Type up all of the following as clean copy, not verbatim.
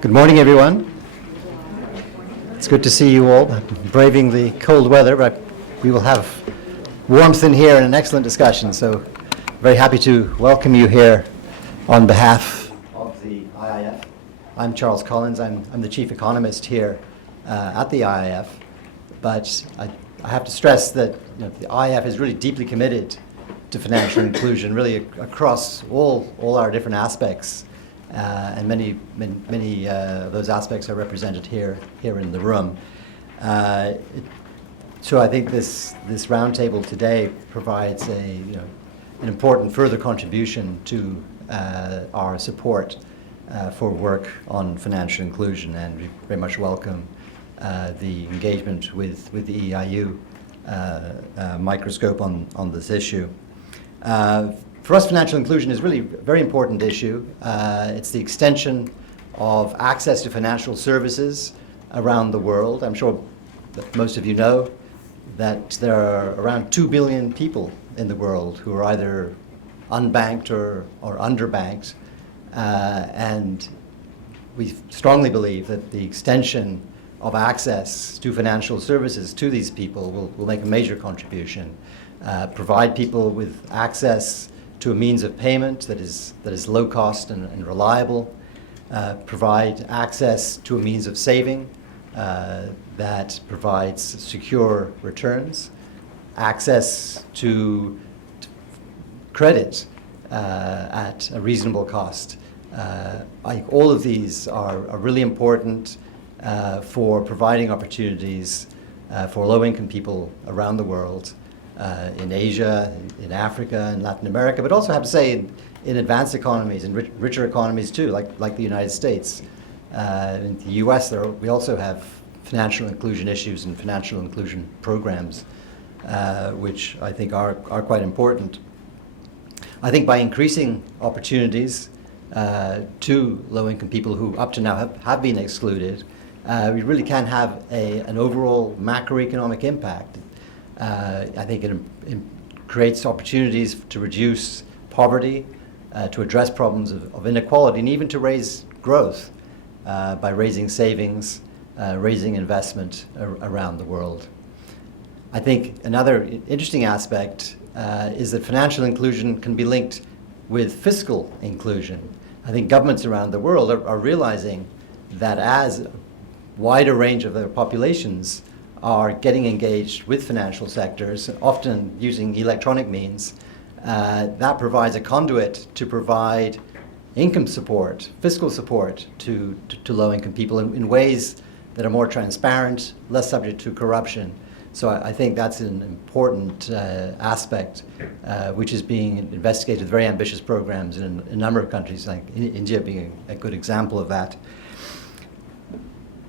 Good morning, everyone. It's good to see you all, braving the cold weather, but we will have warmth in here and an excellent discussion. So very happy to welcome you here on behalf of the IIF. I'm Charles Collyns. I'm the chief economist here at the IIF. But I have to stress that the IIF is really deeply committed to financial inclusion, really across all our different aspects. And many of those aspects are represented here in the room. So I think this roundtable today provides an important further contribution to our support for work on financial inclusion, and we very much welcome the engagement with the EIU microscope on this issue. For us, financial inclusion is really a very important issue. It's the extension of access to financial services around the world. I'm sure that most of you know that there are around 2 billion people in the world who are either unbanked or underbanked. And we strongly believe that the extension of access to financial services to these people will make a major contribution, provide people with access to a means of payment that is low cost and reliable, provide access to a means of saving that provides secure returns, access to credit at a reasonable cost. I think all of these are really important for providing opportunities for low-income people around the world, in Asia, in Africa, in Latin America, but also I have to say in advanced economies and richer economies too, like the United States. In the US, we also have financial inclusion issues and financial inclusion programs, which I think are quite important. I think by increasing opportunities to low-income people who up to now have been excluded, we really can have an overall macroeconomic impact. I think it creates opportunities to reduce poverty, to address problems of inequality, and even to raise growth by raising savings, raising investment around the world. I think another interesting aspect is that financial inclusion can be linked with fiscal inclusion. I think governments around the world are realizing that as a wider range of their populations are getting engaged with financial sectors, often using electronic means, that provides a conduit to provide income support, fiscal support to low-income people in ways that are more transparent, less subject to corruption. So I think that's an important aspect which is being investigated with very ambitious programs in a number of countries, like India being a good example of that.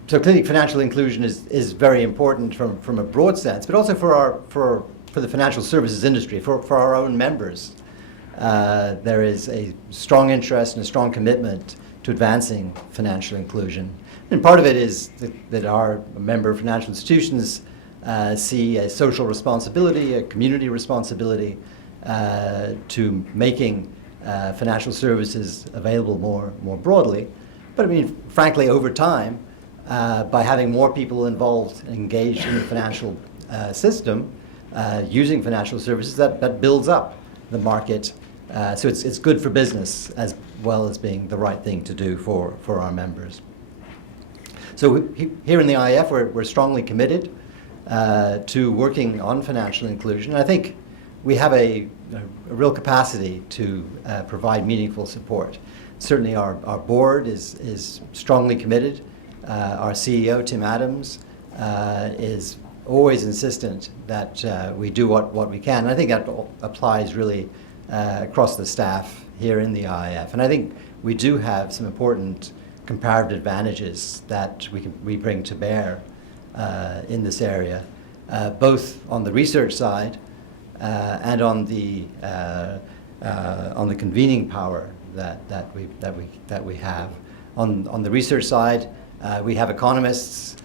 So clearly financial inclusion is very important from a broad sense, but also for the financial services industry, for our own members. There is a strong interest and a strong commitment to advancing financial inclusion. And part of it is that our member financial institutions see a social responsibility, a community responsibility to making financial services available more broadly. But I mean, frankly, over time, by having more people involved, engaged in the financial system, using financial services, that builds up the market. So it's good for business as well as being the right thing to do for our members. So here in the IIF, we're strongly committed to working on financial inclusion. And I think we have a real capacity to provide meaningful support. Certainly our board is strongly committed. Our CEO, Tim Adams, is always insistent that we do what we can. And I think that applies really across the staff here in the IIF. And I think we do have some important comparative advantages that we bring to bear in this area, both on the research side and on the convening power that we have. On the research side, we have economists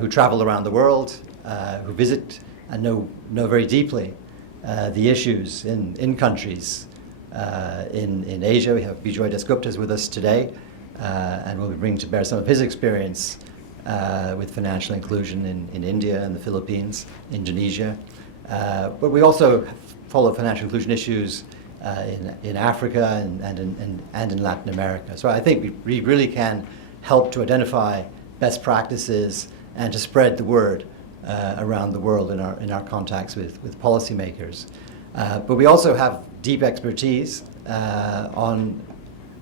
who travel around the world, who visit and know very deeply the issues in countries. In Asia, we have Bijoy Dasgupta with us today, and will be bringing to bear some of his experience with financial inclusion in India and the Philippines, Indonesia. But we also follow financial inclusion issues in Africa and in Latin America. So I think we really can help to identify best practices and to spread the word around the world in our contacts with policymakers. But we also have deep expertise on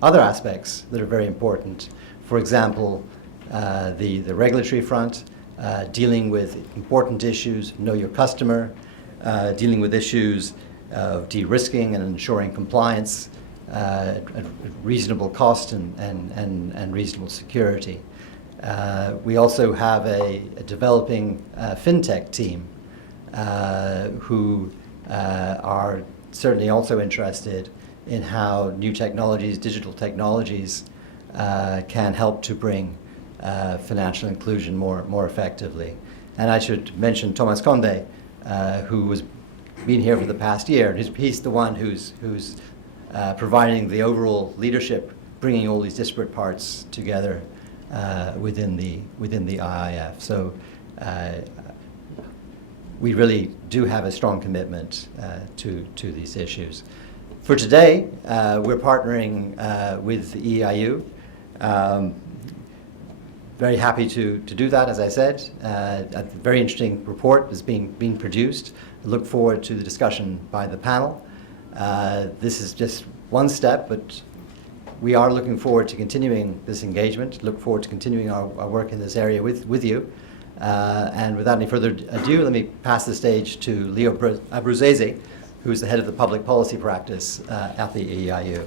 other aspects that are very important. For example, the regulatory front, dealing with important issues, know your customer, dealing with issues of de-risking and ensuring compliance at reasonable cost and reasonable security. We also have a developing fintech team who are certainly also interested in how new technologies, digital technologies, can help to bring financial inclusion more effectively. And I should mention Thomas Conde, who has been here for the past year. He's the one who's providing the overall leadership, bringing all these disparate parts together within the IIF. So we really do have a strong commitment to these issues. For today, we're partnering with the EIU. Very happy to do that, as I said. A very interesting report is being produced. I look forward to the discussion by the panel. This is just one step, but we are looking forward to continuing this engagement, look forward to continuing our work in this area with you. And without any further ado, let me pass the stage to Leo Abruzzese, who is the head of the public policy practice at the EIU.